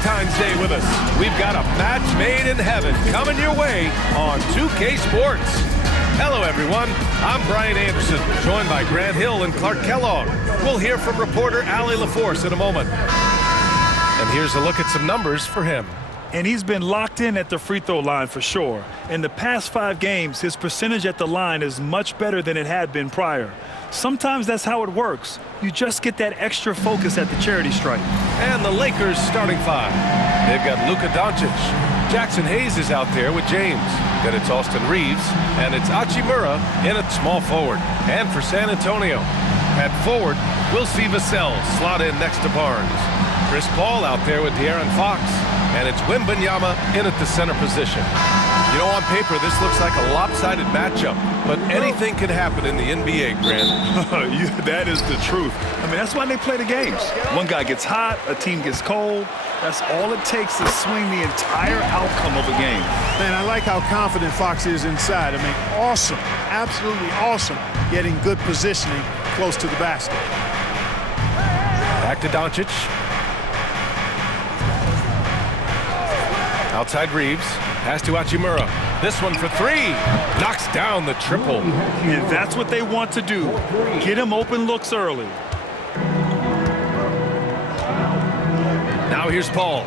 Valentine's Day with us. We've got a match made in heaven coming your way on 2K Sports. Hello, everyone. I'm Brian Anderson, joined by Grant Hill and Clark Kellogg. We'll hear from reporter Allie LaForce in a moment. And here's a look at some numbers for him. And he's been locked in at the free throw line for sure. In the past 5 games, his percentage at the line is much better than it had been prior. Sometimes that's how it works. You just get that extra focus at the charity stripe. And the Lakers starting 5. They've got Luka Doncic. Jackson Hayes is out there with James. Then it's Austin Reeves, and it's Hachimura in at small forward. And for San Antonio, at forward, we'll see Vassell slot in next to Barnes. Chris Paul out there with De'Aaron Fox, and it's Wembanyama in at the center position. You know, on paper, this looks like a lopsided matchup, but anything can happen in the NBA, Grant. That is the truth. I mean, that's why they play the games. One guy gets hot, a team gets cold. That's all it takes to swing the entire outcome of a game. Man, I like how confident Fox is inside. I mean, awesome, absolutely awesome, getting good positioning close to the basket. Back to Doncic. Outside Reeves. Pass to Hachimura. This one for 3. Knocks down the triple. And that's what they want to do. Get him open looks early. Now here's Paul.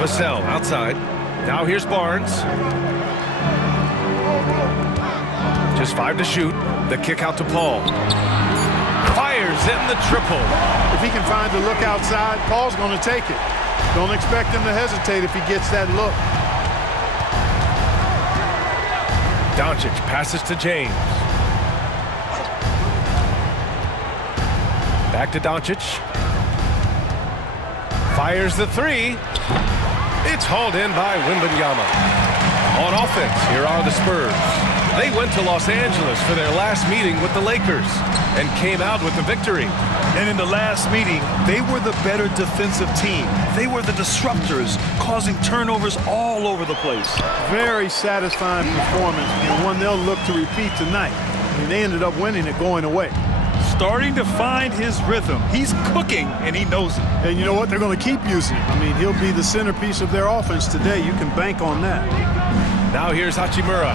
Vassell outside. Now here's Barnes. Just 5 to shoot. The kick out to Paul. Fires in the triple. If he can find the look outside, Paul's going to take it. Don't expect him to hesitate if he gets that look. Doncic passes to James. Back to Doncic. Fires the 3. It's hauled in by Wembanyama. On offense, here are the Spurs. They went to Los Angeles for their last meeting with the Lakers and came out with the victory. And in the last meeting, they were the better defensive team. They were the disruptors, causing turnovers all over the place. Very satisfying performance, and one they'll look to repeat tonight. I mean, they ended up winning it going away. Starting to find his rhythm. He's cooking, and he knows it. And you know what? They're going to keep using him. I mean, he'll be the centerpiece of their offense today. You can bank on that. Now here's Hachimura.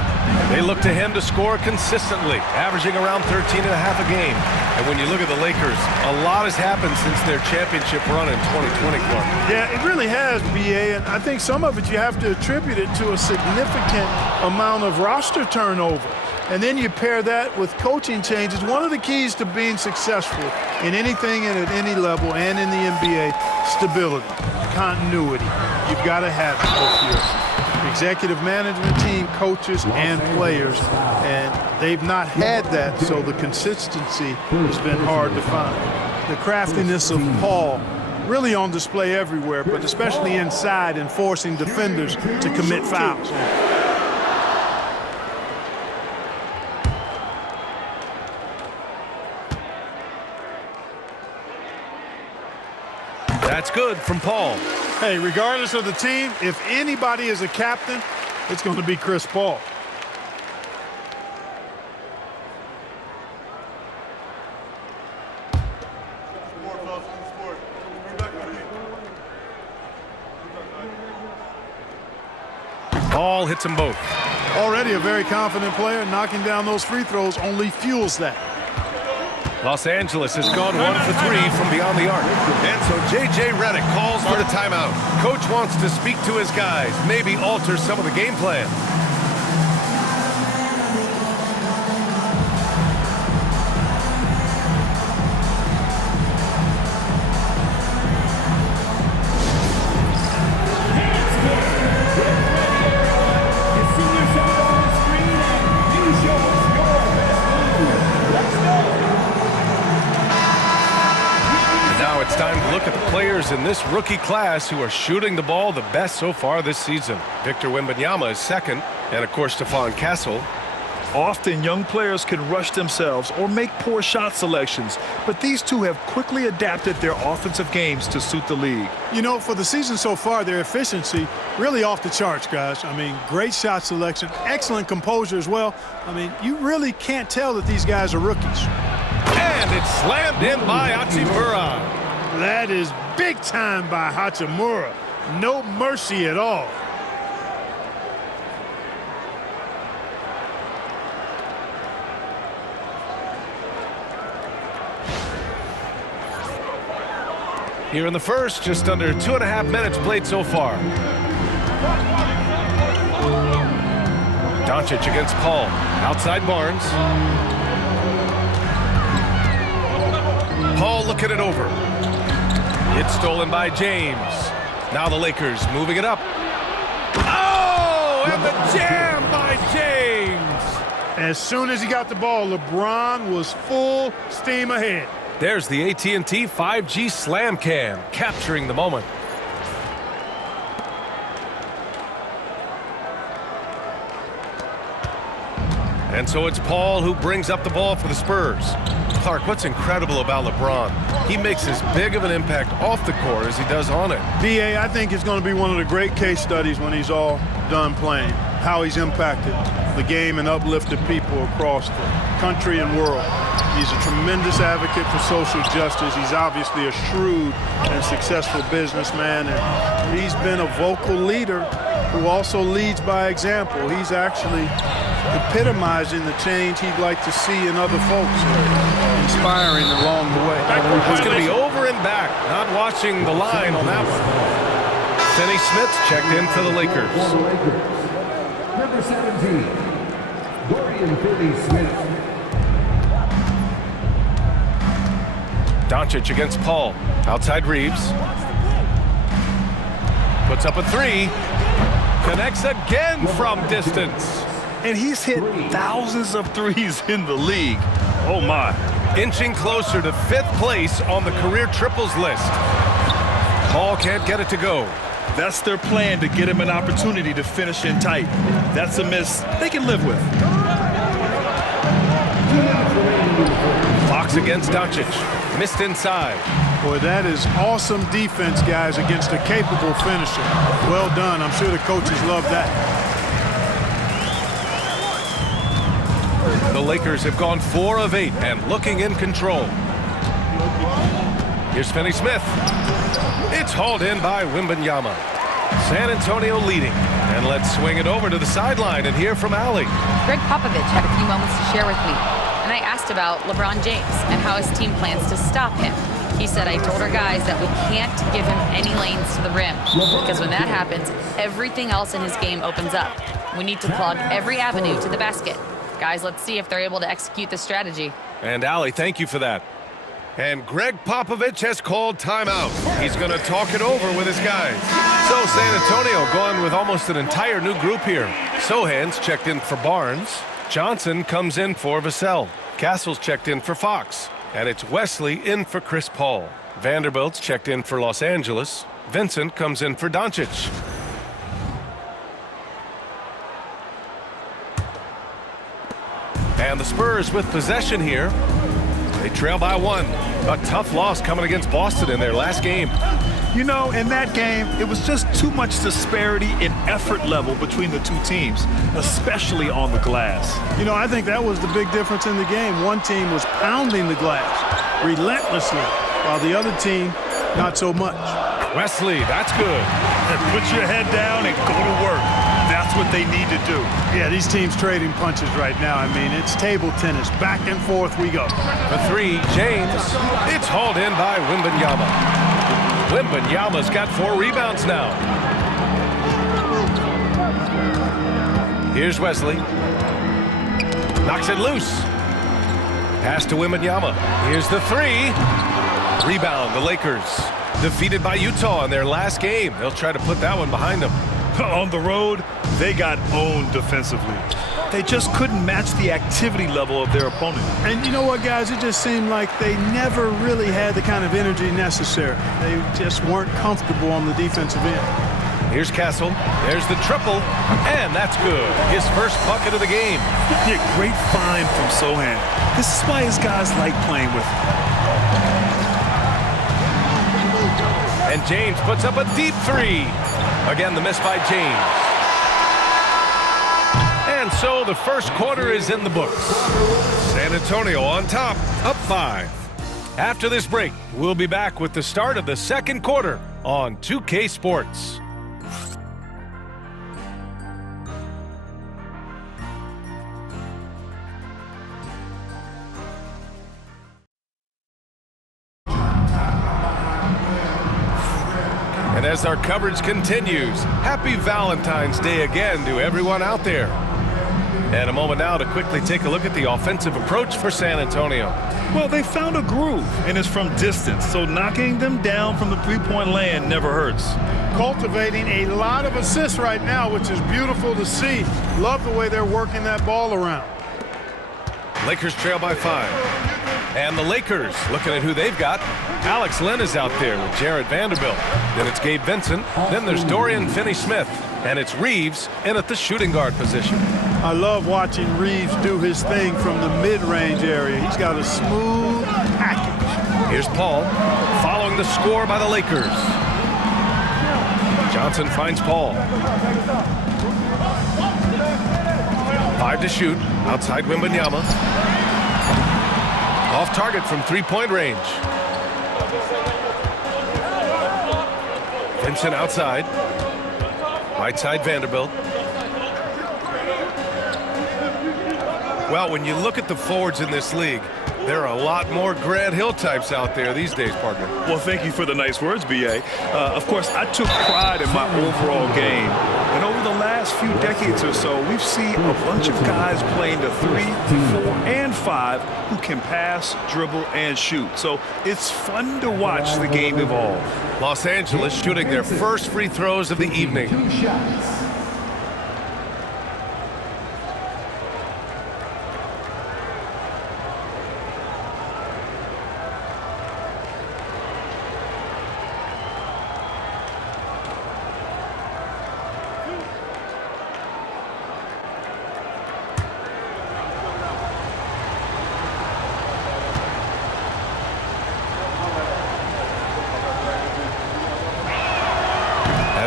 They look to him to score consistently, averaging around 13.5 a game. And when you look at the Lakers, a lot has happened since their championship run in 2020, Clark. Yeah, it really has, B.A., and I think some of it you have to attribute it to a significant amount of roster turnover. And then you pair that with coaching changes. One of the keys to being successful in anything and at any level and in the NBA, stability, continuity. You've got to have it with your executive management team, coaches, and players. And they've not had that, so the consistency has been hard to find. The craftiness of Paul really on display everywhere, but especially inside and forcing defenders to commit fouls. That's good from Paul. Hey, regardless of the team, if anybody is a captain, it's going to be Chris Paul. Paul hits them both. Already a very confident player. Knocking down those free throws only fuels that. Los Angeles has gone 1 for 3 from beyond the arc. And so J.J. Redick calls for the timeout. Coach wants to speak to his guys, maybe alter some of the game plan. It's time to look at the players in this rookie class who are shooting the ball the best so far this season. Victor Wembanyama is second, and of course Stephon Castle. Often young players can rush themselves or make poor shot selections, but these two have quickly adapted their offensive games to suit the league. You know, for the season so far, their efficiency really off the charts, guys. I mean, great shot selection, excellent composure as well. I mean, you really can't tell that these guys are rookies. And And it's slammed in by Hachimura. That is big time by Hachimura. No mercy at all. Here in the first, just under 2.5 minutes played so far. Doncic against Paul. Outside Barnes. Paul looking it over. It's stolen by James. Now the Lakers moving it up. Oh, and the jam by James. As soon as he got the ball, LeBron was full steam ahead. There's the AT&T 5G Slam Cam, capturing the moment. And so it's Paul who brings up the ball for the Spurs. Clark, what's incredible about LeBron? He makes as big of an impact off the court as he does on it. B.A., I think it's going to be one of the great case studies when he's all done playing, how he's impacted the game and uplifted people across the country and world. He's a tremendous advocate for social justice. He's obviously a shrewd and successful businessman, and he's been a vocal leader who also leads by example. He's actually epitomizing the change he'd like to see in other folks, inspiring along the way. It's going to be over and back, not watching the line on that one. Finney Smith's checked in for the Lakers. Number 17, Dorian Finney-Smith. Doncic against Paul. Outside Reeves. Puts up a three. Connects again from distance. And he's hit thousands of threes in the league. Oh, my. Inching closer to 5th place on the career triples list. Paul can't get it to go. That's their plan, to get him an opportunity to finish in tight. That's a miss they can live with. Fox against Doncic. Missed inside. Boy, that is awesome defense, guys, against a capable finisher. Well done. I'm sure the coaches love that. The Lakers have gone 4 of 8 and looking in control. Here's Finney Smith. It's hauled in by Wembanyama. San Antonio leading. And let's swing it over to the sideline and hear from Allie. Greg Popovich had a few moments to share with me, and I asked about LeBron James and how his team plans to stop him. He said, I told our guys that we can't give him any lanes to the rim, because when that happens, everything else in his game opens up. We need to clog every avenue to the basket. Guys, let's see if they're able to execute this strategy. And Allie, thank you for that. And Greg Popovich has called timeout. He's going to talk it over with his guys. So San Antonio going with almost an entire new group here. Sohan's checked in for Barnes. Johnson comes in for Vassell. Castle's checked in for Fox. And it's Wesley in for Chris Paul. Vanderbilt's checked in for Los Angeles. Vincent comes in for Doncic. And the Spurs with possession here. They trail by 1. A tough loss coming against Boston in their last game. You know, in that game, it was just too much disparity in effort level between the two teams, especially on the glass. You know, I think that was the big difference in the game. One team was pounding the glass relentlessly, while the other team, not so much. Wesley, that's good. And put your head down and go to work. That's what they need to do. Yeah, these teams trading punches right now. I mean, it's table tennis. Back and forth we go. For 3, James. It's hauled in by Wembanyama. Wembanyama's got 4 rebounds now. Here's Wesley. Knocks it loose. Pass to Wembanyama. Here's the 3. Rebound, the Lakers. Defeated by Utah in their last game. They'll try to put that one behind them. On the road, they got owned defensively. They just couldn't match the activity level of their opponent. And you know what, guys? It just seemed like they never really had the kind of energy necessary. They just weren't comfortable on the defensive end. Here's Castle. There's the triple. And that's good. His first bucket of the game. Yeah, great find from Sohan. This is why his guys like playing with him. And James puts up a deep 3. Again, the miss by James. And so the first quarter is in the books. San Antonio on top, up 5. After this break, we'll be back with the start of the second quarter on 2K Sports. And as our coverage continues, happy Valentine's Day again to everyone out there. And a moment now to quickly take a look at the offensive approach for San Antonio. Well, they found a groove, and it's from distance, so knocking them down from the three-point land never hurts. Cultivating a lot of assists right now, which is beautiful to see. Love the way they're working that ball around. Lakers trail by 5. And the Lakers looking at who they've got. Alex Len is out there with Jared Vanderbilt. Then it's Gabe Vincent. Then there's Dorian Finney-Smith. And it's Reeves in at the shooting guard position. I love watching Reeves do his thing from the mid-range area. He's got a smooth package. Here's Paul following the score by the Lakers. Johnson finds Paul. 5 to shoot outside Wembanyama. Off target from three-point range. Vincent outside. Right side Vanderbilt. Well, when you look at the forwards in this league, there are a lot more Grant Hill types out there these days, partner. Well, thank you for the nice words, B.A. Of course, I took pride in my overall game. And over the last few decades or so, we've seen a bunch of guys playing the 3, 4, and 5 who can pass, dribble, and shoot. So it's fun to watch the game evolve. Los Angeles shooting their first free throws of the evening. 2 shots.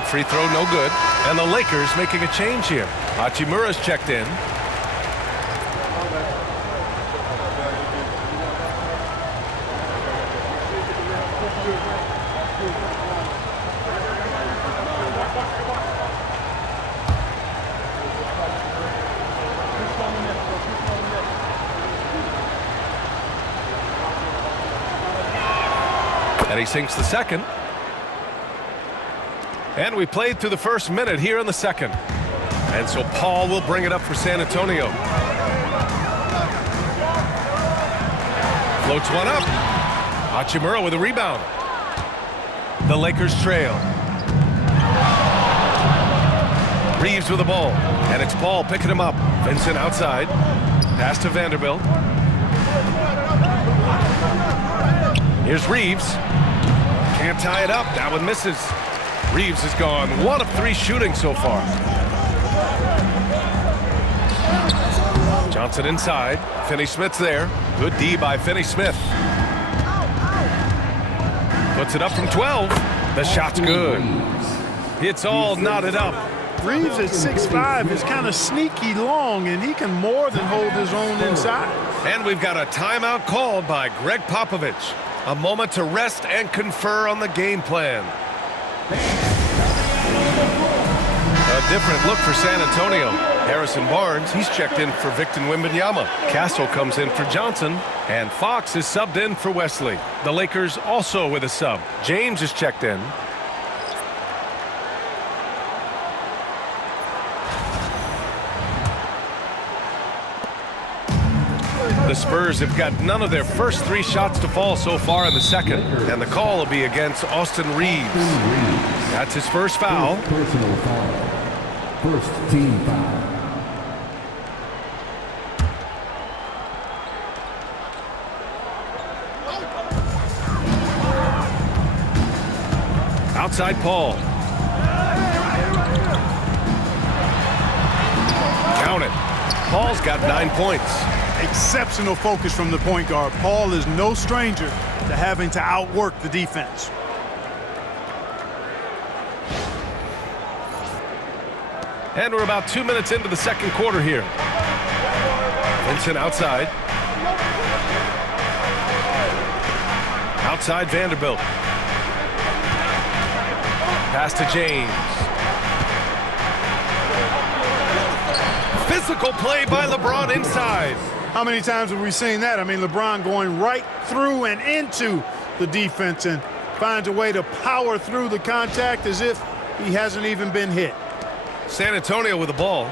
Free throw no good, and the Lakers making a change here. Hachimura's checked in. And he sinks the second. And we played through the first minute here in the second. And so Paul will bring it up for San Antonio. Floats one up. Hachimura with a rebound. The Lakers trail. Reeves with the ball. And it's Paul picking him up. Vincent outside. Pass to Vanderbilt. Here's Reeves. Can't tie it up. That one misses. Reeves has gone 1 of 3 shooting so far. Johnson inside. Finney-Smith's there. Good D by Finney-Smith. Puts it up from 12. The shot's good. It's all knotted up. Reeves at 6'5" is kind of sneaky long, and he can more than hold his own inside. And we've got a timeout called by Greg Popovich. A moment to rest and confer on the game plan. A different look for San Antonio. Harrison Barnes, he's checked in for Victor Wembanyama. Castle comes in for Johnson, and Fox is subbed in for Wesley. The Lakers also with a sub. James is checked in. The Spurs have got none of their first 3 shots to fall so far in the second, and the call will be against Austin Reeves. That's his first foul. Personal foul. First team foul. Outside Paul. Count it. Paul's got 9 points. Exceptional focus from the point guard. Paul is no stranger to having to outwork the defense. And we're about 2 minutes into the second quarter here. Vincent outside. Outside Vanderbilt. Pass to James. Physical play by LeBron inside. How many times have we seen that? I mean, LeBron going right through and into the defense and finds a way to power through the contact as if he hasn't even been hit. San Antonio with the ball.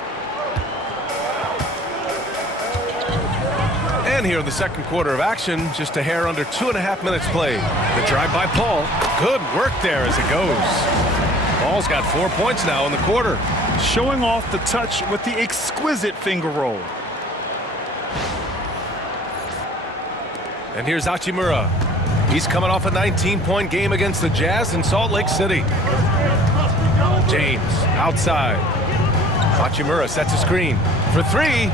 And here in the second quarter of action, just a hair under 2.5 minutes played. The drive by Paul. Good work there as it goes. Paul's got 4 points now in the quarter. Showing off the touch with the exquisite finger roll. And here's Hachimura. He's coming off a 19-point game against the Jazz in Salt Lake City. James outside. Hachimura sets a screen for three.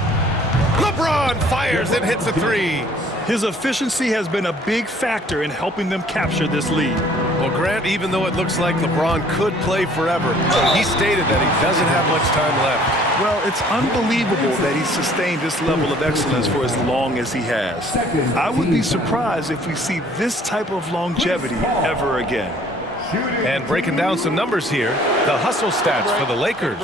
LeBron fires and hits a three. His efficiency has been a big factor in helping them capture this lead. Well, Grant, even though it looks like LeBron could play forever, he stated that he doesn't have much time left. Well, it's unbelievable that he sustained this level of excellence for as long as he has. I would be surprised if we see this type of longevity ever again. And breaking down some numbers here, the hustle stats for the Lakers.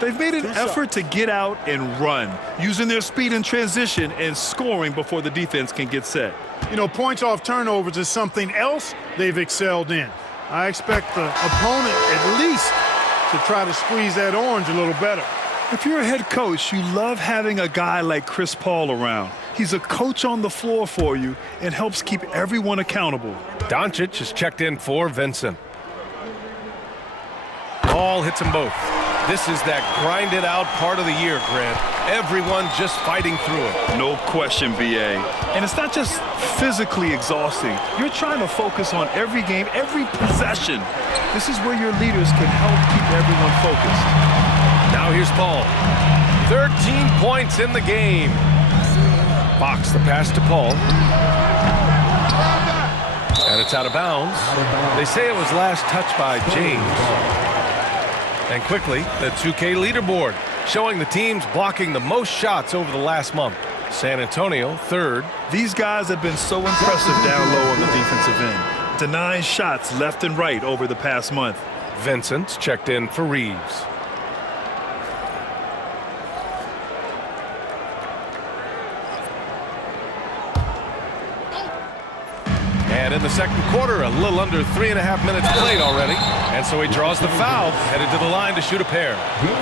They've made an effort to get out and run, using their speed in transition and scoring before the defense can get set. You know, points off turnovers is something else they've excelled in. I expect the opponent at least to try to squeeze that orange a little better. If you're a head coach, you love having a guy like Chris Paul around. He's a coach on the floor for you and helps keep everyone accountable. Doncic is checked in for Vincent. Ball hits them both. This is that grinded out part of the year, Grant. Everyone just fighting through it. No question, BA. And it's not just physically exhausting. You're trying to focus on every game, every possession. This is where your leaders can help keep everyone focused. Now here's Paul. 13 points in the game. Fox the pass to Paul. And it's out of bounds. They say it was last touched by James. And quickly, the 2K leaderboard, showing the teams blocking the most shots over the last month. San Antonio, third. These guys have been so impressive down low on the defensive end, denying shots left and right over the past month. Vincent's checked in for Reeves. And in the second quarter, a little under 3.5 minutes played already. And so he draws the foul, headed to the line to shoot a pair.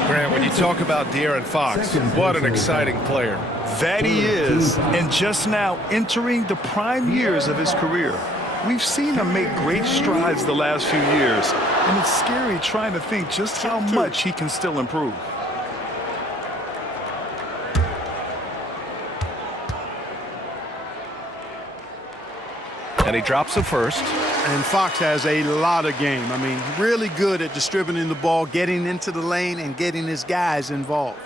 Grant, when you talk about De'Aaron Fox, what an exciting player. That he is, and just now entering the prime years of his career. We've seen him make great strides the last few years, and it's scary trying to think just how much he can still improve. And he drops the first. And Fox has a lot of game. I mean, really good at distributing the ball, getting into the lane, and getting his guys involved.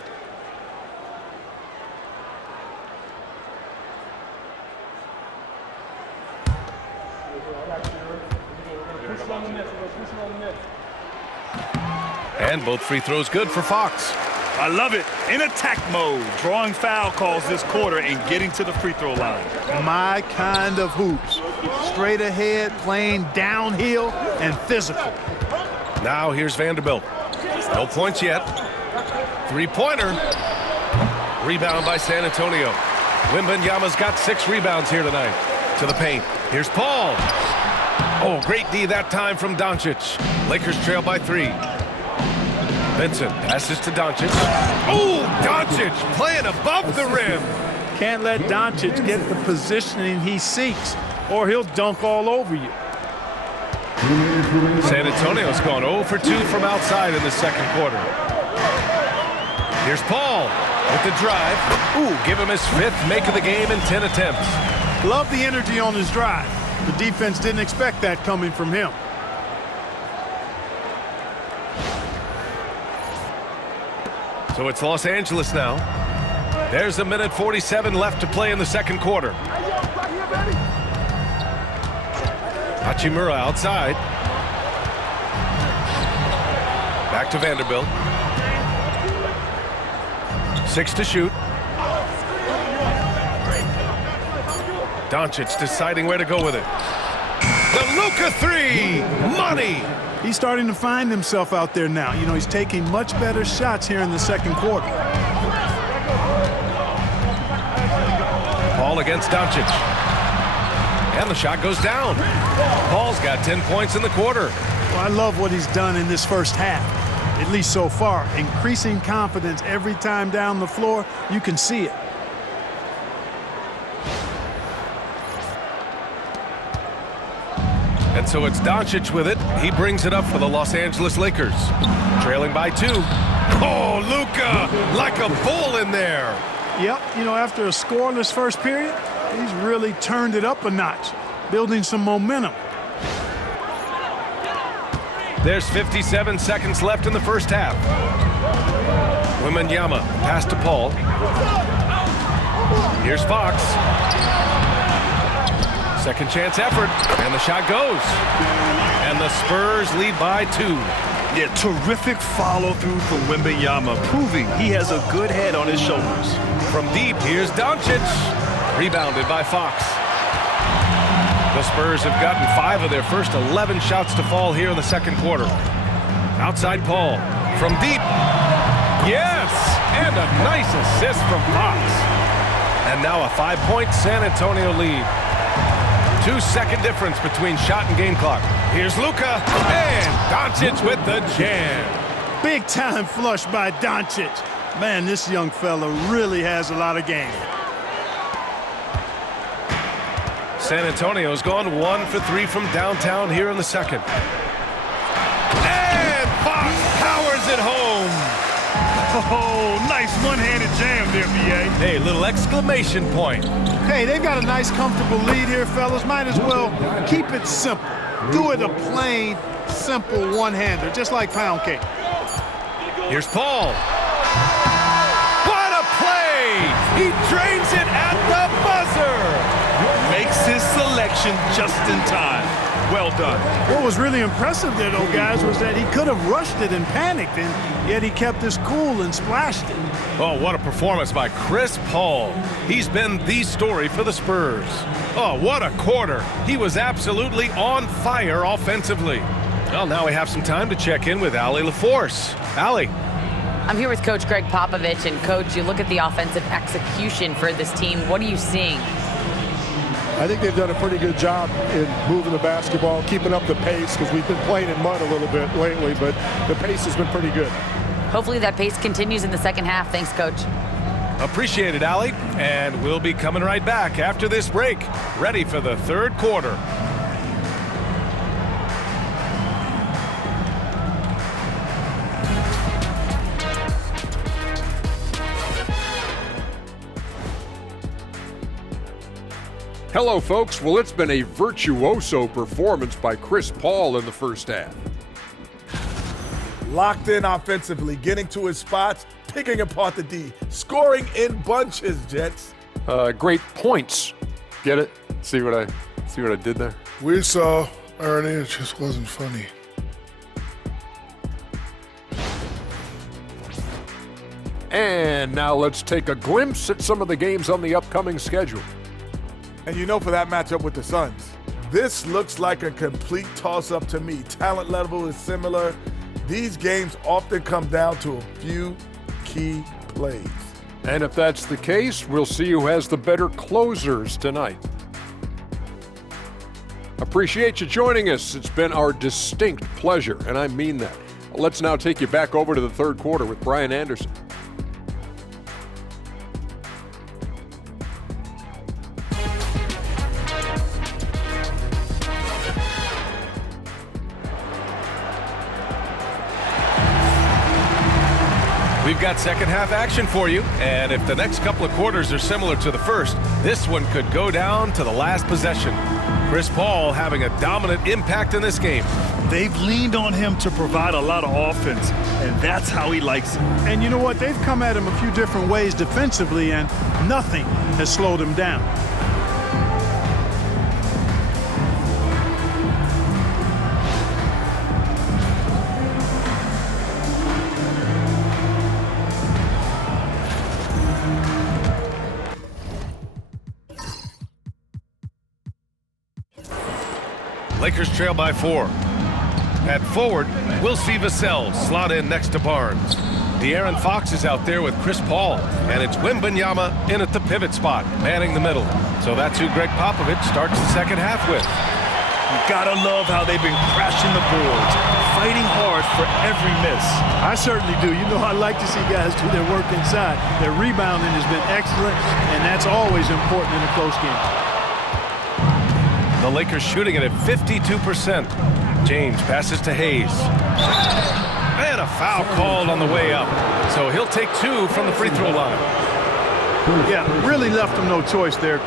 And both free throws good for Fox. I love it. In attack mode, drawing foul calls this quarter and getting to the free throw line. My kind of hoops. Straight ahead, playing downhill, and physical. Now here's Vanderbilt. No points yet. Three-pointer. Rebound by San Antonio. Wembanyama's got 6 rebounds here tonight. To the paint. Here's Paul. Oh, great D that time from Doncic. Lakers trail by 3. Vincent passes to Doncic. Oh, Doncic playing above the rim. Can't let Doncic get the positioning he seeks, or he'll dunk all over you. San Antonio's gone 0 for 2 from outside in the second quarter. Here's Paul with the drive. Ooh, give him his 5th make of the game in 10 attempts. Love the energy on his drive. The defense didn't expect that coming from him. So it's Los Angeles now. There's a minute 47 left to play in the second quarter. Hachimura outside. Back to Vanderbilt. 6 to shoot. Doncic deciding where to go with it. The Luka three. Money. He's starting to find himself out there now. You know, he's taking much better shots here in the second quarter. Paul against Doncic. And the shot goes down. Paul's got 10 points in the quarter. Well, I love what he's done in this first half, at least so far. Increasing confidence every time down the floor. You can see it. And so it's Doncic with it. He brings it up for the Los Angeles Lakers. Trailing by 2. Oh, Luka, like a bull in there. Yep, you know, after a scoreless first period, he's really turned it up a notch, building some momentum. There's 57 seconds left in the first half. Wembanyama pass to Paul. Here's Fox. Second chance effort, and the shot goes. And the Spurs lead by 2. Yeah, terrific follow-through from Wembanyama, proving he has a good head on his shoulders. From deep, here's Doncic. Rebounded by Fox. The Spurs have gotten 5 of their first 11 shots to fall here in the second quarter. Outside Paul. From deep. Yes! And a nice assist from Fox. And now a 5-point San Antonio lead. 2-second difference between shot and game clock. Here's Luka. And Doncic with the jam. Big time flush by Doncic. Man, this young fella really has a lot of game. San Antonio's gone 1 for 3 from downtown here in the second. And Fox powers it home. Oh, nice one-handed jam there, B.A. Hey, little exclamation point. Hey, they've got a nice, comfortable lead here, fellas. Might as well keep it simple. Do it a plain, simple one-hander, just like pound cake. Here's Paul. What a play! He drains it at the buzzer. Makes his selection just in time. Well done. What was really impressive there, though, guys, was that he could have rushed it and panicked, and yet he kept his cool and splashed it. Oh, what a performance by Chris Paul. He's been the story for the Spurs. Oh, what a quarter. He was absolutely on fire offensively. Well, now we have some time to check in with Allie LaForce. Allie. I'm here with Coach Greg Popovich, and Coach, you look at the offensive execution for this team. What are you seeing? I think they've done a pretty good job in moving the basketball, keeping up the pace, because we've been playing in mud a little bit lately, but the pace has been pretty good. Hopefully that pace continues in the second half. Thanks, Coach. Appreciate it, Allie. And we'll be coming right back after this break, ready for the third quarter. Hello, folks. Well, it's been a virtuoso performance by Chris Paul in the first half. Locked in offensively, getting to his spots, picking apart the D, scoring in bunches, Jets. Great points. Get it? See what I did there? We saw, Ernie, it just wasn't funny. And now let's take a glimpse at some of the games on the upcoming schedule. And you know, for that matchup with the Suns, this looks like a complete toss-up to me. Talent level is similar. These games often come down to a few key plays. And if that's the case, we'll see who has the better closers tonight. Appreciate you joining us. It's been our distinct pleasure, and I mean that. Let's now take you back over to the third quarter with Brian Anderson. We've got second half action for you, and if the next couple of quarters are similar to the first, this one could go down to the last possession. Chris Paul having a dominant impact in this game. They've leaned on him to provide a lot of offense, and that's how he likes it. And you know what? They've come at him a few different ways defensively, and nothing has slowed him down. Lakers trail by 4. At forward, we'll see Vassell slot in next to Barnes. De'Aaron Fox is out there with Chris Paul, and it's Wembanyama in at the pivot spot, manning the middle. So that's who Greg Popovich starts the second half with. You gotta love how they've been crashing the boards, fighting hard for every miss. I certainly do. You know, I like to see guys do their work inside. Their rebounding has been excellent, and that's always important in a close game. The Lakers shooting it at 52%. James passes to Hayes. And a foul called on the way up. So he'll take 2 from the free throw line. Yeah, really left him no choice there.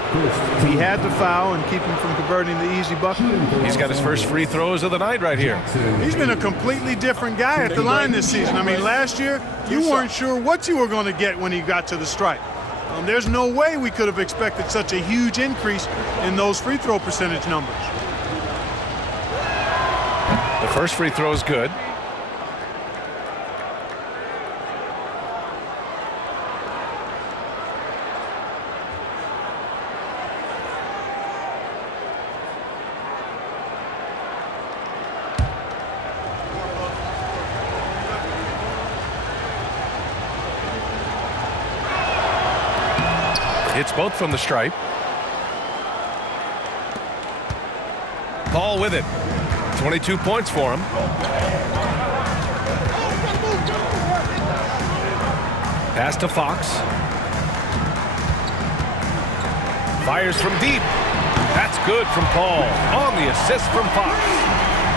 He had to foul and keep him from converting the easy bucket. He's got his first free throws of the night right here. He's been a completely different guy at the line this season. I mean, last year, you weren't sure what you were going to get when he got to the stripe. There's no way we could have expected such a huge increase in those free throw percentage numbers. The first free throw is good. It's both from the stripe. Paul with it. 22 points for him. Pass to Fox. Fires from deep. That's good from Paul. On the assist from Fox.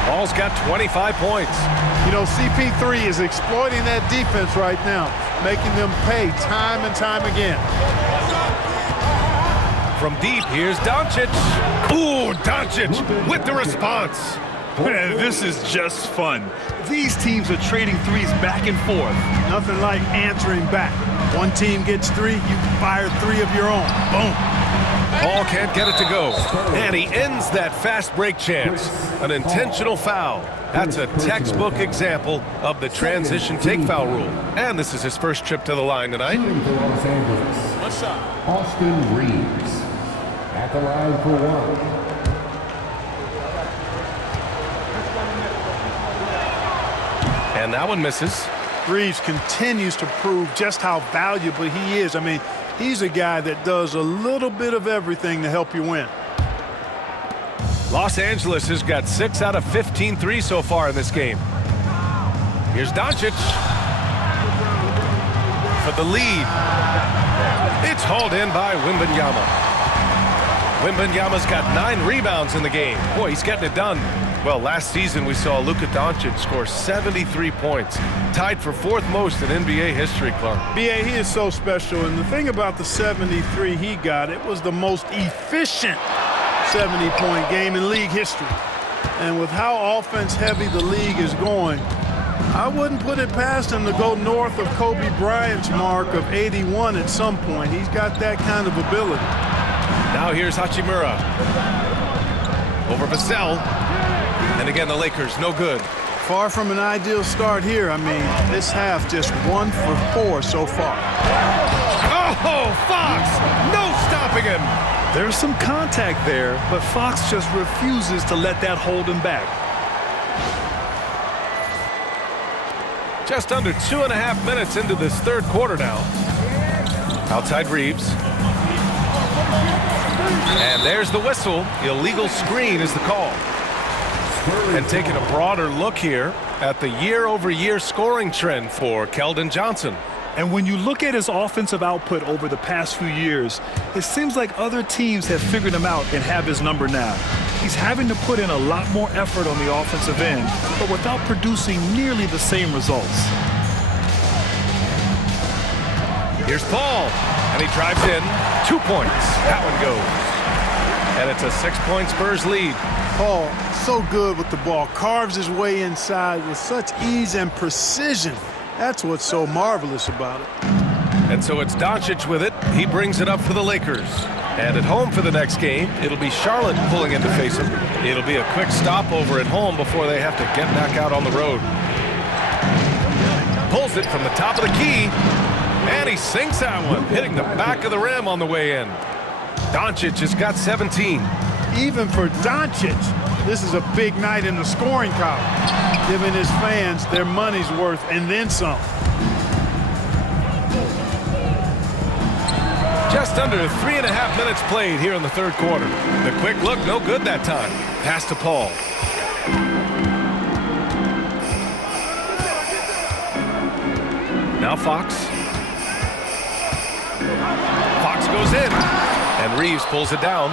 Paul's got 25 points. You know, CP3 is exploiting that defense right now, making them pay time and time again. From deep, here's Doncic. Ooh, Doncic with the response. Man, this is just fun. These teams are trading threes back and forth. Nothing like answering back. One team gets 3, you fire 3 of your own. Boom. Paul can't get it to go. And he ends that fast break chance. An intentional foul. That's a textbook example of the transition take foul rule. And this is his first trip to the line tonight. For Los Angeles, What's up? Austin Reeves. At the line for 1. And that one misses. Reeves continues to prove just how valuable he is. I mean, he's a guy that does a little bit of everything to help you win. Los Angeles has got 6 out of 15 threes so far in this game. Here's Doncic for the lead. It's hauled in by Wembanyama. Wembanyama's got 9 rebounds in the game. Boy, he's getting it done. Well, last season we saw Luka Doncic score 73 points, tied for 4th most in NBA history, Clark. B.A., he is so special, and the thing about the 73 he got, it was the most efficient 70-point game in league history. And with how offense-heavy the league is going, I wouldn't put it past him to go north of Kobe Bryant's mark of 81 at some point. He's got that kind of ability. Now here's Hachimura. Over Vassell. And again, the Lakers, no good. Far from an ideal start here. I mean, this half just 1 for 4 so far. Oh, Fox! No stopping him! There's some contact there, but Fox just refuses to let that hold him back. Just under 2.5 minutes into this third quarter now. Outside Reeves. And there's the whistle. Illegal screen is the call. And taking a broader look here at the year-over-year scoring trend for Keldon Johnson. And when you look at his offensive output over the past few years, it seems like other teams have figured him out and have his number now. He's having to put in a lot more effort on the offensive end, but without producing nearly the same results. Here's Paul, and he drives in. 2 points. That one goes. And it's a 6-point Spurs lead. Paul, so good with the ball. Carves his way inside with such ease and precision. That's what's so marvelous about it. And so it's Doncic with it. He brings it up for the Lakers. And at home for the next game, it'll be Charlotte pulling in to face him. It'll be a quick stopover at home before they have to get back out on the road. Pulls it from the top of the key. And he sinks that one, hitting the back of the rim on the way in. Doncic has got 17. even for Doncic, this is a big night in the scoring column, giving his fans their money's worth and then some. Just under 3.5 minutes played here in the third quarter. The quick look, no good that time. Pass to Paul. Now Fox. Fox goes in, and Reeves pulls it down.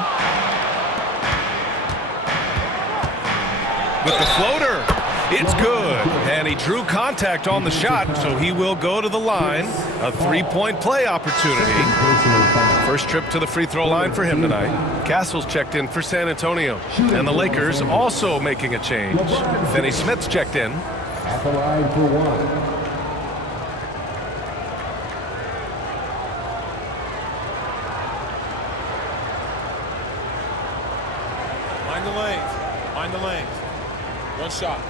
With the floater, it's good. And he drew contact on the shot, so he will go to the line. A three-point play opportunity. First trip to the free throw line for him tonight. Castle's checked in for San Antonio. And the Lakers also making a change. Finney Smith's checked in. At the line for one. Mind the lanes. Mind the lanes. One shot.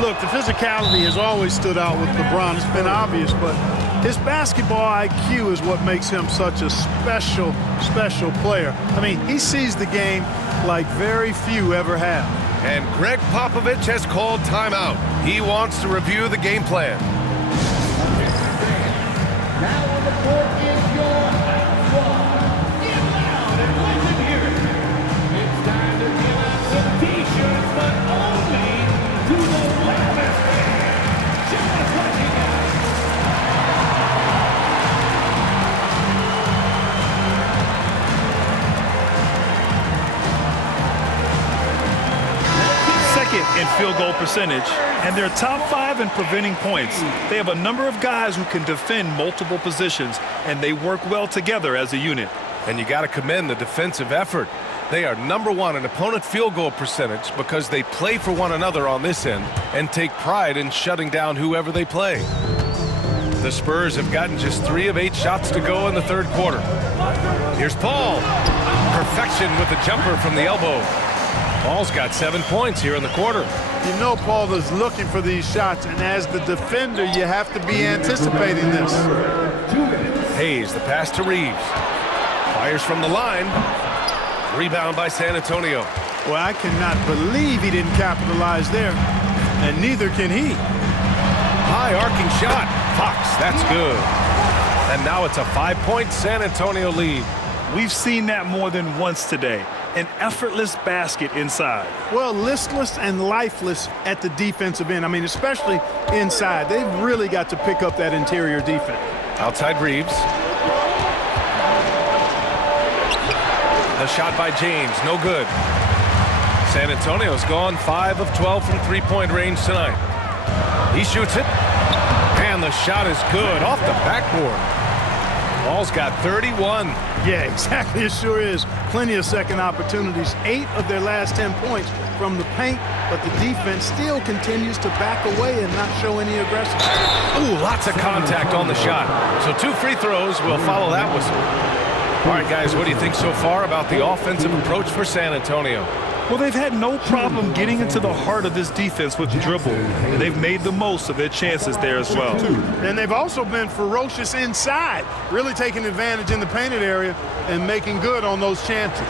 Look, the physicality has always stood out with LeBron. It's been obvious, but his basketball IQ is what makes him such a special, special player. I mean, he sees the game like very few ever have. And Greg Popovich has called timeout. He wants to review the game plan. Now on the court is your one. Get loud and let them hear it. It's time to give out some t-shirts, but only to the loudest fans. Show us what you got. Second in field goal percentage, and they're top 5 in preventing points. They have a number of guys who can defend multiple positions, and they work well together as a unit. And you got to commend the defensive effort. They are #1 in opponent field goal percentage because they play for one another on this end and take pride in shutting down whoever they play. The Spurs have gotten just 3 of 8 shots to go in the third quarter. Here's Paul. Perfection with the jumper from the elbow. Paul's got 7 points here in the quarter. You know Paul is looking for these shots, and as the defender, you have to be anticipating this. Hayes, the pass to Reeves. Fires from the line. Rebound by San Antonio. Well, I cannot believe he didn't capitalize there, and neither can he. High arcing shot. Fox, that's good. And now it's a 5-point San Antonio lead. We've seen that more than once today. An effortless basket inside. Well, listless and lifeless at the defensive end. I mean, especially inside. They've really got to pick up that interior defense. Outside Reeves. The shot by James, no good. San Antonio's gone 5 of 12 from three-point range tonight. He shoots it, and the shot is good off the backboard. Ball's got 31. Yeah, exactly. It sure is. Plenty of second opportunities. 8 of their last 10 points from the paint, but the defense still continues to back away and not show any aggression. Ooh, lots of contact on the shot. So 2 free throws will follow that whistle. All right, guys, what do you think so far about the offensive approach for San Antonio? Well, they've had no problem getting into the heart of this defense with the dribble, and they've made the most of their chances there as well. And they've also been ferocious inside, really taking advantage in the painted area and making good on those chances.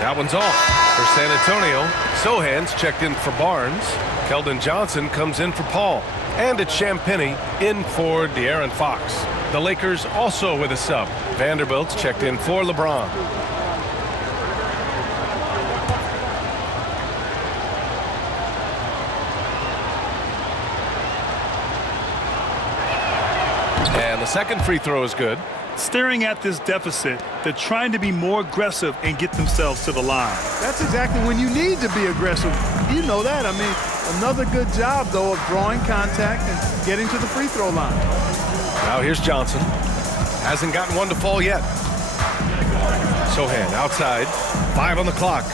That one's off for San Antonio. Sohan's checked in for Barnes. Keldon Johnson comes in for Paul. And it's Champagnie in for De'Aaron Fox. The Lakers also with a sub. Vanderbilt's checked in for LeBron. And the second free throw is good. Staring at this deficit, they're trying to be more aggressive and get themselves to the line. That's exactly when you need to be aggressive. You know that. I mean, another good job, though, of drawing contact and getting to the free throw line. Now here's Johnson. Hasn't gotten one to fall yet. Sohan outside. 5 on the clock.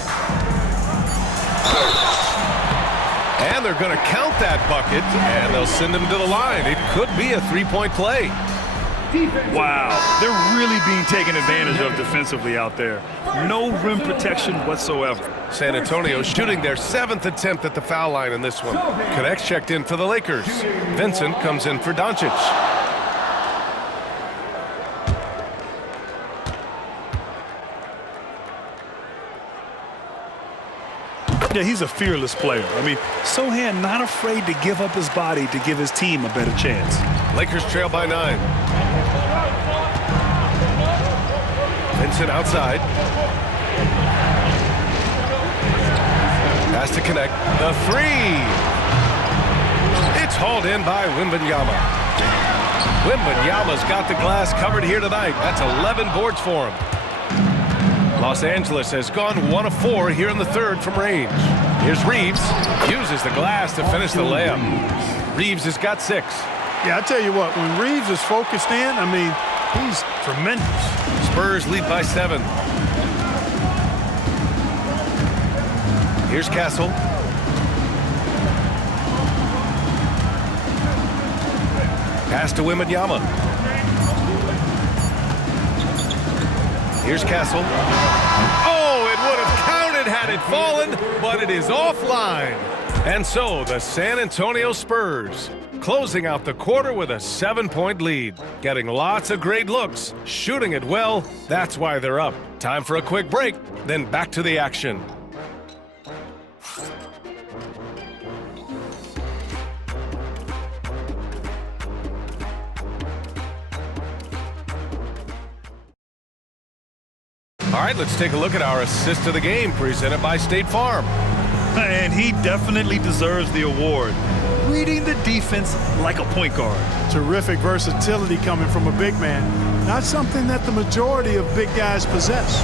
And they're going to count that bucket, and they'll send him to the line. It could be a 3-point play. Wow, they're really being taken advantage of defensively out there. No rim protection whatsoever. San Antonio shooting their 7th attempt at the foul line in this one. Connects checked in for the Lakers. Vincent comes in for Doncic. Yeah, he's a fearless player. I mean, Sohan not afraid to give up his body to give his team a better chance. Lakers trail by 9. Vincent outside. Has to connect. The 3. It's hauled in by Wembanyama. Wembanyama's got the glass covered here tonight. That's 11 boards for him. Los Angeles has gone 1 of 4 here in the third from range. Here's Reeves. Uses the glass to finish the layup. Reeves has got 6. Yeah, I tell you what, when Reeves is focused in, I mean, he's tremendous. Spurs lead by 7. Here's Castle. Pass to Wembanyama. Here's Castle. Oh, it would have counted had it fallen, but it is offline. And so the San Antonio Spurs closing out the quarter with a 7-point lead. Getting lots of great looks, shooting it well. That's why they're up. Time for a quick break, then back to the action. All right, let's take a look at our assist of the game presented by State Farm. And he definitely deserves the award. Reading the defense like a point guard. Terrific versatility coming from a big man. Not something that the majority of big guys possess.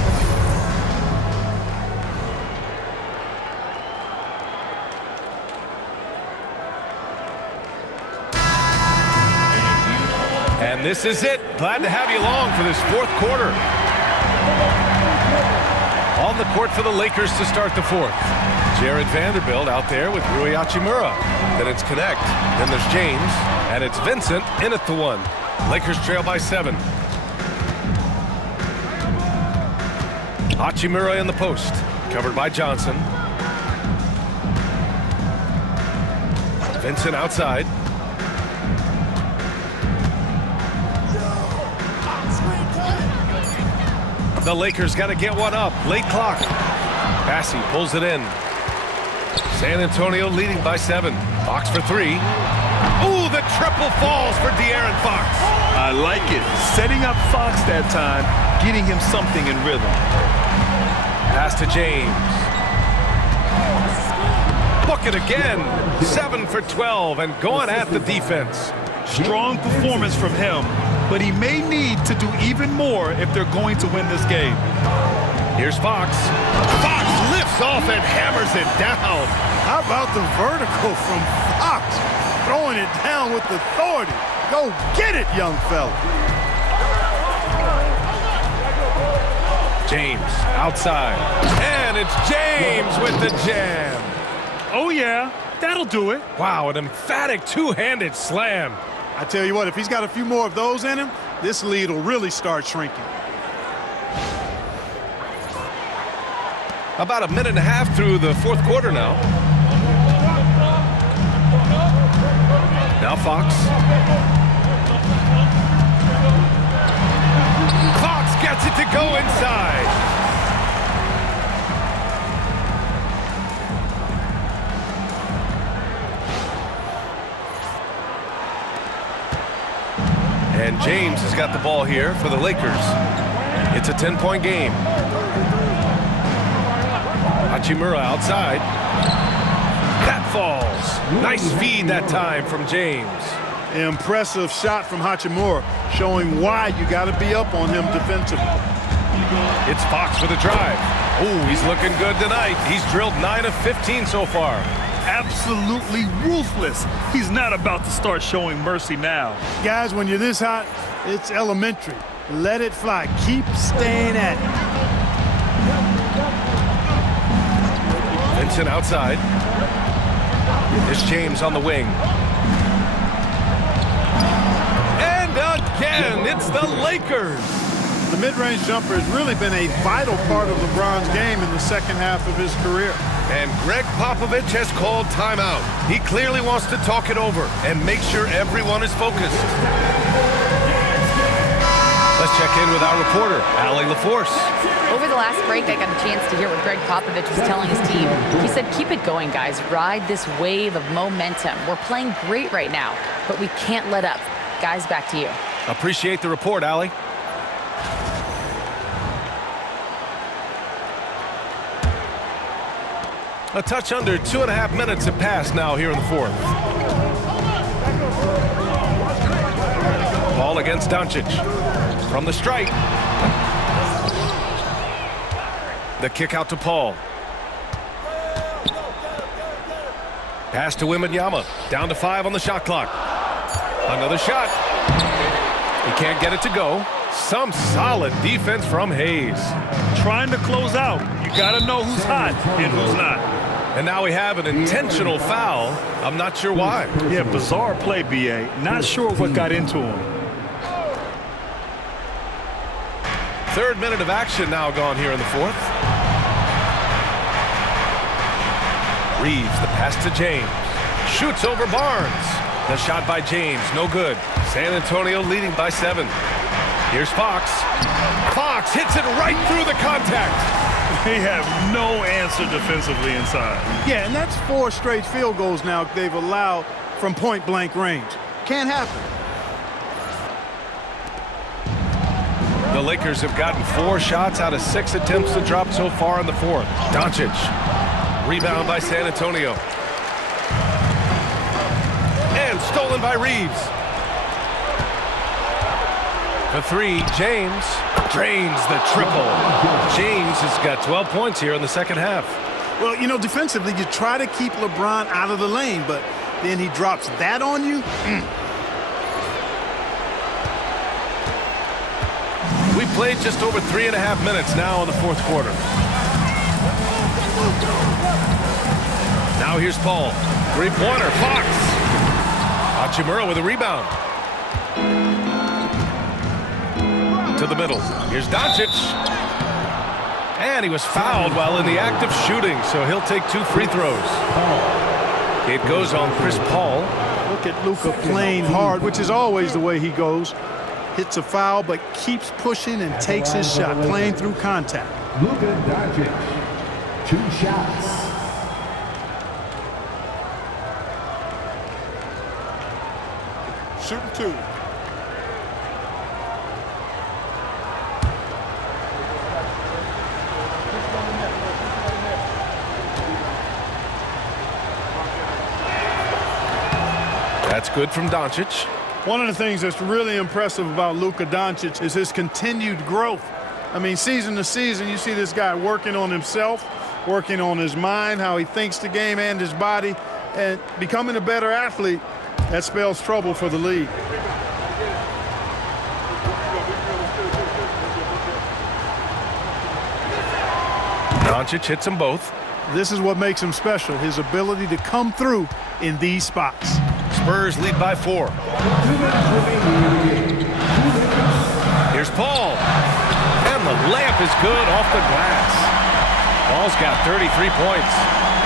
And this is it. Glad to have you along for this 4th quarter. On the court for the Lakers to start the 4th. Jared Vanderbilt out there with Rui Hachimura. Then it's Connect. Then there's James. And it's Vincent in at the 1. Lakers trail by 7. Hachimura in the post. Covered by Johnson. Vincent outside. The Lakers got to get one up. Late clock. Bassey pulls it in. San Antonio leading by 7. Fox for 3. Ooh, the triple falls for De'Aaron Fox. I like it. Setting up Fox that time, getting him something in rhythm. Pass to James. Book it again. 7 for 12 and going at the defense. Strong performance from him, but he may need to do even more if they're going to win this game. Here's Fox. Fox lifts off and hammers it down. How about the vertical from Fox? Throwing it down with authority. Go get it, young fella. James outside. And it's James with the jam. Oh, yeah, that'll do it. Wow, an emphatic two-handed slam. I tell you what, if he's got a few more of those in him, this lead will really start shrinking. About a minute and a half through the 4th quarter now. Now Fox. Fox gets it to go inside. And James has got the ball here for the Lakers. It's a 10-point game. Hachimura outside. That falls. Nice feed that time from James. Impressive shot from Hachimura, showing why you got to be up on him defensively. It's Fox with a drive. Oh, he's looking good tonight. He's drilled 9 of 15 so far. Absolutely ruthless. He's not about to start showing mercy now. Guys, when you're this hot, it's elementary. Let it fly. Keep staying at it. Vincent outside. There's James on the wing. And again. It's the Lakers. The mid-range jumper has really been a vital part of LeBron's game in the second half of his career. And Greg Popovich has called timeout. He clearly wants to talk it over and make sure everyone is focused. Let's check in with our reporter, Allie LaForce. Over the last break, I got a chance to hear what Greg Popovich was telling his team. He said, keep it going, guys. Ride this wave of momentum. We're playing great right now, but we can't let up. Guys, back to you. Appreciate the report, Allie. A touch under 2.5 minutes have passed now here in the fourth. Ball against Doncic. From the stripe. The kick out to Paul. Pass to Wembanyama. Down to 5 on the shot clock. Another shot. He can't get it to go. Some solid defense from Hayes. Trying to close out. You got to know who's hot and who's not. And now we have an intentional foul. I'm not sure why. Yeah, bizarre play, B.A. Not sure what got into him. Third minute of action now gone here in the fourth. Reeves, the pass to James. Shoots over Barnes. The shot by James, no good. San Antonio leading by 7. Here's Fox. Fox hits it right through the contact. They have no answer defensively inside. Yeah, and that's 4 straight field goals now they've allowed from point-blank range. Can't happen. The Lakers have gotten 4 shots out of 6 attempts to drop so far in the fourth. Doncic. Rebound by San Antonio. And stolen by Reeves. For 3, James drains the triple. James has got 12 points here in the second half. Well, you know, defensively, you try to keep LeBron out of the lane, but then he drops that on you. We played just over 3.5 minutes now in the fourth quarter. Now here's Paul. 3-pointer, Fox. Hachimura with a rebound. To the middle. Here's Doncic. And he was fouled while in the act of shooting, so he'll take 2 free throws. It goes on Chris Paul. Look at Luka playing hard, which is always the way he goes. Hits a foul, but keeps pushing and takes his shot, playing through contact. Luka Doncic, 2 shots. Shooting 2. That's good from Doncic. One of the things that's really impressive about Luka Doncic is his continued growth. I mean, season to season, you see this guy working on himself, working on his mind, how he thinks the game and his body, and becoming a better athlete. That spells trouble for the league. Doncic hits them both. This is what makes him special, his ability to come through in these spots. Spurs lead by 4. Here's Paul. And the layup is good off the glass. Paul's got 33 points.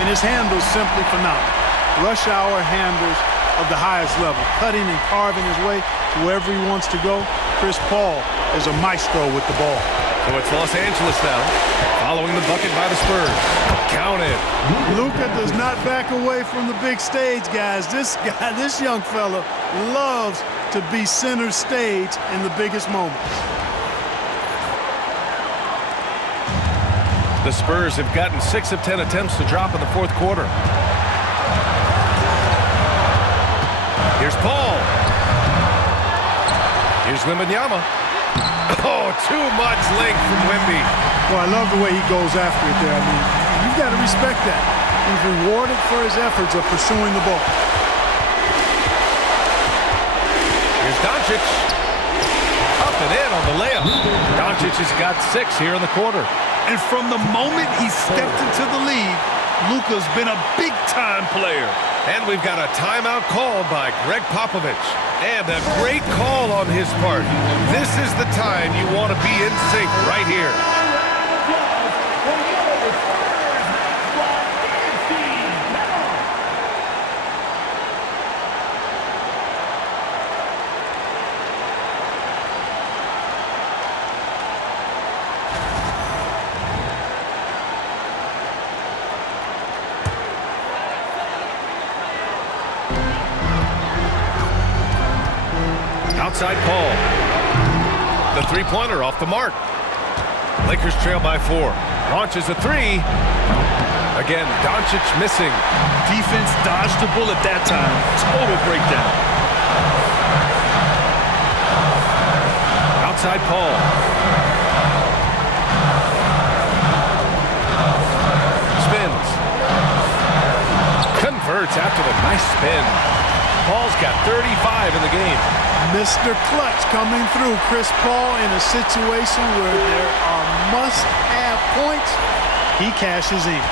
And his handle's simply phenomenal. Rush hour handles of the highest level, cutting and carving his way to wherever he wants to go. Chris Paul is a maestro with the ball. So it's Los Angeles now, following the bucket by the Spurs. Counted. Luka does not back away from the big stage, guys. This young fella loves to be center stage in the biggest moments. The Spurs have gotten 6 of 10 attempts to drop in the fourth quarter. Here's Paul. Here's Wembanyama. Oh, too much length from Wemby. Well, I love the way he goes after it there. I mean, you've got to respect that. He's rewarded for his efforts of pursuing the ball. Here's Doncic. Up and in on the layup. Doncic has got 6 here in the quarter. And from the moment he stepped into the league, Luka's been a big-time player. And we've got a timeout called by Greg Popovich. And a great call on his part. This is the time you want to be in sync right here. Outside Paul. The three-pointer off the mark. Lakers trail by 4. Launches a 3. Again, Doncic missing. Defense dodged the bullet that time. Total breakdown. Outside Paul. Spins. Converts after the nice spin. Paul's got 35 in the game. Mr. Clutch coming through. Chris Paul in a situation where there are must-have points. He cashes in.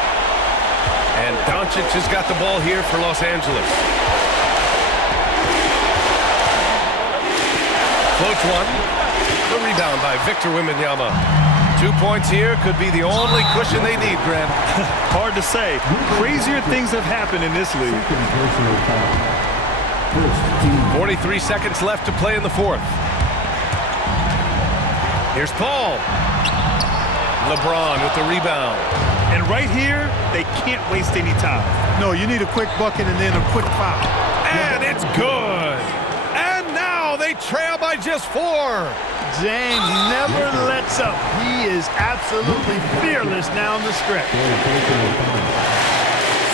And Doncic has got the ball here for Los Angeles. Floats one. The rebound by Victor Wembanyama. 2 points here could be the only cushion they need, Grant. Hard to say. Crazier things have happened in this league. 43 seconds left to play in the fourth. Here's Paul. LeBron with the rebound. And right here, they can't waste any time. No, you need a quick bucket and then a quick foul. And it's good. And now they trail by just 4. James never lets up. He is absolutely fearless down the stretch.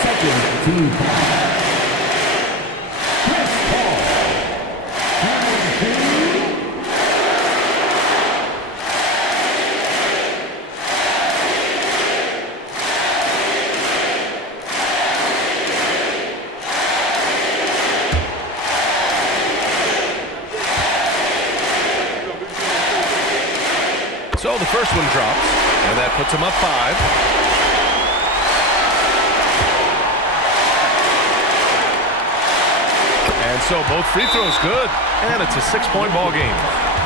Second team foul. So the first one drops, and that puts him up 5. And so both free throws good, and it's a 6-point ball game.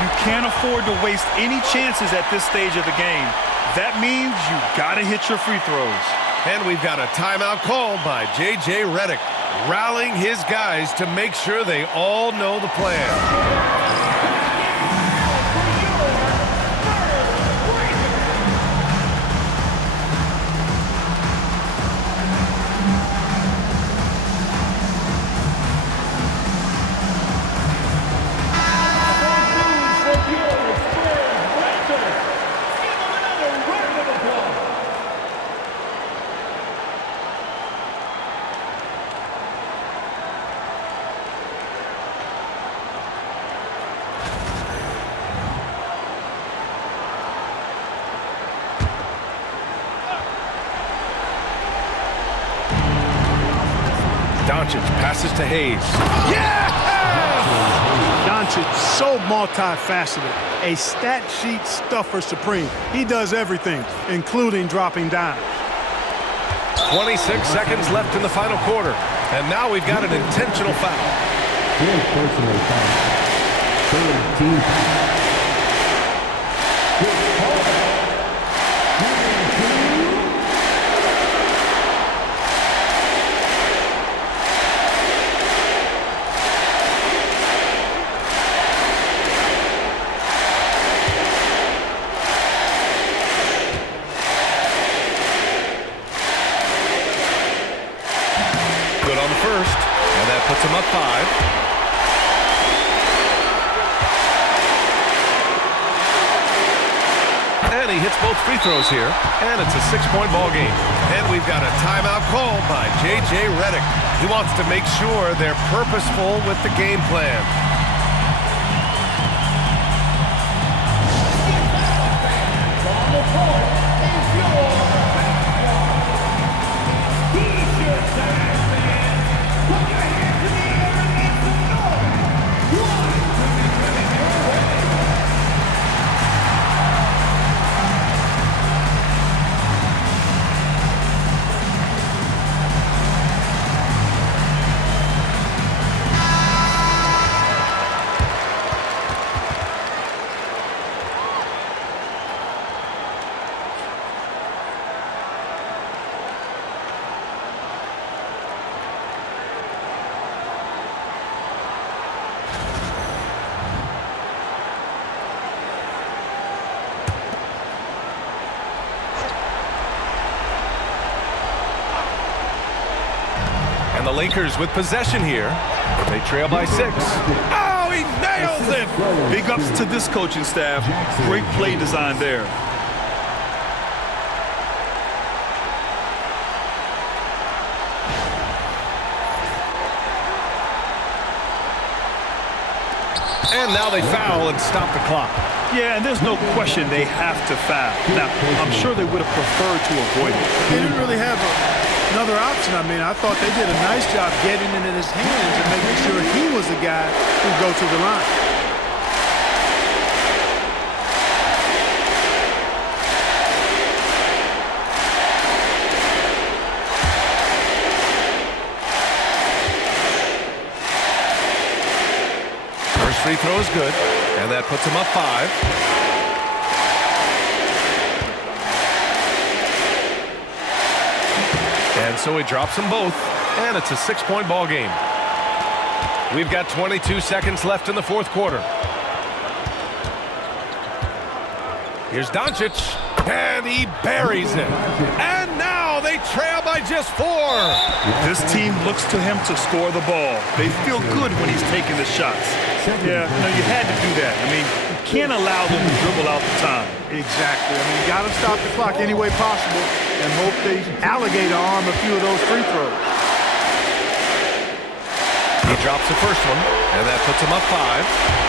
You can't afford to waste any chances at this stage of the game. That means you gotta hit your free throws. And we've got a timeout called by J.J. Redick, rallying his guys to make sure they all know the plan. Doncic passes to Hayes. Yes! Doncic, so multifaceted. A stat sheet stuffer supreme. He does everything, including dropping dimes. 26 seconds left in the final quarter. And now we've got an intentional foul. Fourth personal foul. Third team foul. Good on the first, and that puts him up 5. And he hits both free throws here, and it's a 6-point ball game. And we've got a timeout called by J.J. Redick. He wants to make sure they're purposeful with the game plan. the Lakers with possession here. They trail by 6. Oh, he nails it! Big ups to this coaching staff. Great play design there. And now they foul and stop the clock. Yeah, and there's no question they have to foul. Now, I'm sure they would have preferred to avoid it. They didn't really have another option. I mean, I thought they did a nice job getting it in his hands and making sure he was the guy who'd go to the line. First free throw is good, and that puts him up 5. And so he drops them both, and it's a 6-point ball game. We've got 22 seconds left in the fourth quarter. Here's Doncic, and he buries it. And now they trail by just 4. This team looks to him to score the ball. They feel good when he's taking the shots. Yeah, no, you had to do that. I mean, you can't allow them to dribble out the time. Exactly. I mean, you got to stop the clock any way possible and hope they alligator arm a few of those free throws. He drops the first one, and that puts him up 5.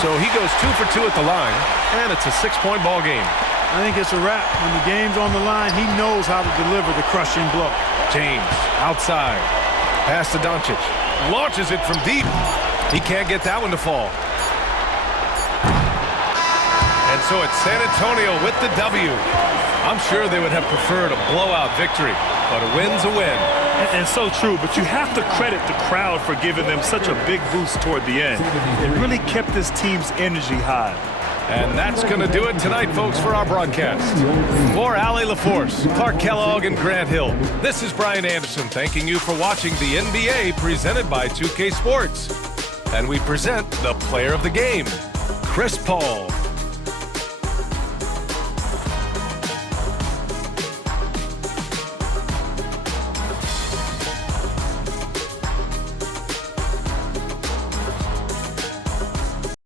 So he goes 2 for 2 at the line, and it's a 6-point ball game. I think it's a wrap. When the game's on the line, he knows how to deliver the crushing blow. James outside. Pass to Doncic. Launches it from deep. He can't get that one to fall. And so it's San Antonio with the W. I'm sure they would have preferred a blowout victory, but a win's a win. And so true, but you have to credit the crowd for giving them such a big boost toward the end. It really kept this team's energy high. And that's going to do it tonight, folks, for our broadcast. For Allie LaForce, Clark Kellogg, and Grant Hill, this is Brian Anderson thanking you for watching the NBA presented by 2K Sports. And we present the player of the game, Chris Paul.